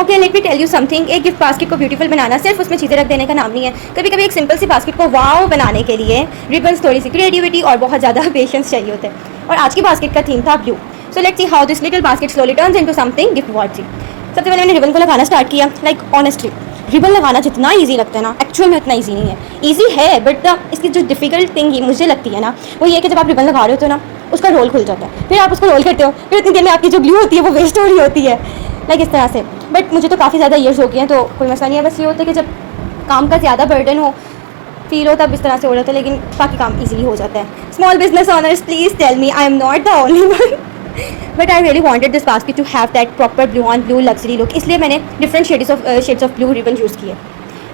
Okay, let me tell you something. एक gift basket को beautiful बनाना सिर्फ उसमें चीज़ें रख देने का नाम नहीं है। कभी कभी एक सिंपल सी बास्केट को वाव बनाने के लिए रिबन्स, थोड़ी सी क्रिएटिविटी और बहुत ज़्यादा पेशेंस चाहिए होता है। और आज की बास्केट का थीम था blue. So let's see how this little basket slowly turns into something gift worthy. सबसे पहले मैंने रिबन को लगाना स्टार्ट किया। लाइक ऑनेस्टली रिबन लगाना जितना ईजी लगता है ना, एक्चुअल में उतना ईजी नहीं है। ईजी है बट इसकी जो डिफिकल्ट थिंग ये मुझे लगती है ना, वो ये कि जब आप रिबन लगा रहे होते हो ना, उसका रोल खुल जाता है, फिर आप उसको रोल करते हो, फिर उतनी देर में आपकी जो ग्लू होती है वो वेस्ट हो रही होती है। लाइक इस तरह से। बट मुझे तो काफ़ी ज़्यादा ईयर्स हो गए हैं तो कोई मसला नहीं है। बस ये होता है कि जब काम का ज़्यादा बर्डन हो, फील हो, तब इस तरह से हो जाता है, लेकिन बाकी काम ईजिली हो जाता है। Small business owners please tell me, I am not the only one but I really wanted this basket to have that proper blue on blue luxury look, इसलिए मैंने different shades of blue ribbon use किए।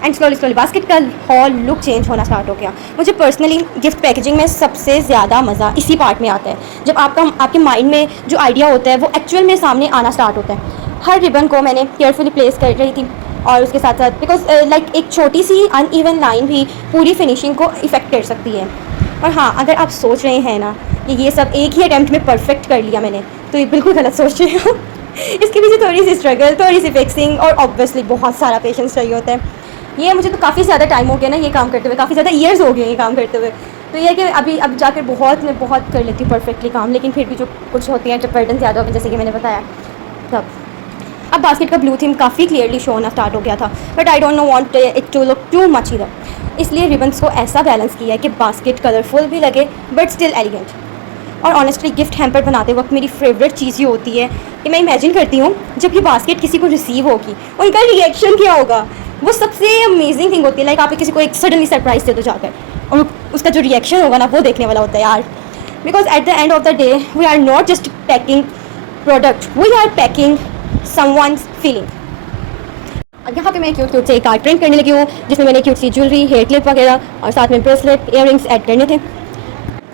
And slowly basket का whole look change होना start हो गया। मुझे personally gift packaging में सबसे ज़्यादा मज़ा इसी पार्ट में आता है, जब आपके माइंड में जो आइडिया होता है वो एक्चुअल में सामने आना स्टार्ट होता है। हर रिबन को मैंने केयरफुली प्लेस कर रही थी और उसके साथ साथ बिकॉज लाइक एक छोटी सी अनइवन लाइन भी पूरी फिनिशिंग को इफ़ेक्ट कर सकती है। और हाँ, अगर आप सोच रहे हैं ना कि ये सब एक ही अटैम्प्ट में परफेक्ट कर लिया मैंने, तो ये बिल्कुल गलत सोच रहे हो इसके पीछे थोड़ी सी स्ट्रगल, थोड़ी सी फिक्सिंग और ऑब्वियसली बहुत सारा पेशेंस चाहिए होता है। ये मुझे तो काफ़ी ज़्यादा टाइम हो गया ना ये काम करते हुए, काफ़ी ज़्यादा ईयर्स हो गए ये काम करते हुए। तो ये है कि अब जाकर मैं बहुत कर लेती हूँ परफेक्टली काम, लेकिन फिर भी जो कुछ होती हैं जब बर्डन ज़्यादा होते हैं, जैसे कि मैंने बताया तब। अब बास्केट का ब्लू थीम काफ़ी क्लियरली शो होना स्टार्ट हो गया था, but I don't no want it to look too much इधर, इसलिए रिबन्स को ऐसा बैलेंस किया है कि बास्केट कलरफुल भी लगे बट स्टिल एलिगेंट। और ऑनेस्टली गिफ्ट हैम्पर बनाते वक्त मेरी फेवरेट चीज़ ये होती है कि मैं इमेजिन करती हूँ जब ये बास्केट किसी को रिसीव होगी, उनका रिएक्शन क्या होगा। वो सबसे अमेजिंग थिंग होती है। लाइक आप किसी को एक सडनली सरप्राइज़ दे दो जाकर, और उसका जो रिएक्शन होगा ना, वो देखने वाला होता है यार। Because at the end of the day we are not just packing product, we are packing someone's feeling. यहाँ पे मैं क्यूट से एक कार्ड प्रिंट करने लगी हूँ, जिसमें मैंने क्यूट सी ज्वेलरी, हेयर क्लिप वगैरह और साथ में ब्रेसलेट, इयररिंग्स ऐड करने थे।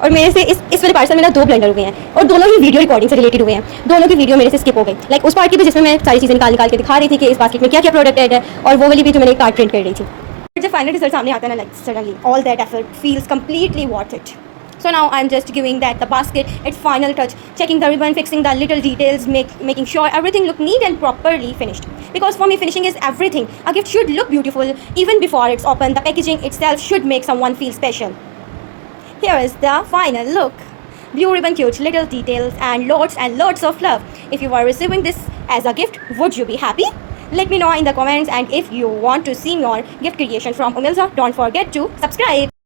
और मेरे से इस वाले पार्सल में ना 2 ब्लेंडर हुए हैं और दोनों ही वीडियो रिकॉर्डिंग से रिलेटेड हुए हैं। दोनों की वीडियो मेरे से स्किप हो गई। लाइक उस पार्ट की भी जिसमें मैं सारी चीज़ें निकाल के दिखा रही थी कि इस बास्केट में क्या क्या प्रोडक्ट ऐड है, और वो वाली भी जो मैंने कार्ड प्रिंट कर रही थी। जब फाइनल रिजल्ट सामने आता है ना, like suddenly all that effort feels completely worth it. So now I'm just giving that the basket its final touch, checking the ribbon, fixing the little details, making sure everything look neat and properly finished. Because for me, finishing is everything. A gift should look beautiful even before it's open. The packaging itself should make someone feel special. Here is the final look. Blue ribbon, cute little details, and lots of love. If you are receiving this as a gift, would you be happy? Let me know in the comments, and if you want to see more gift creation from Umilza, don't forget to subscribe.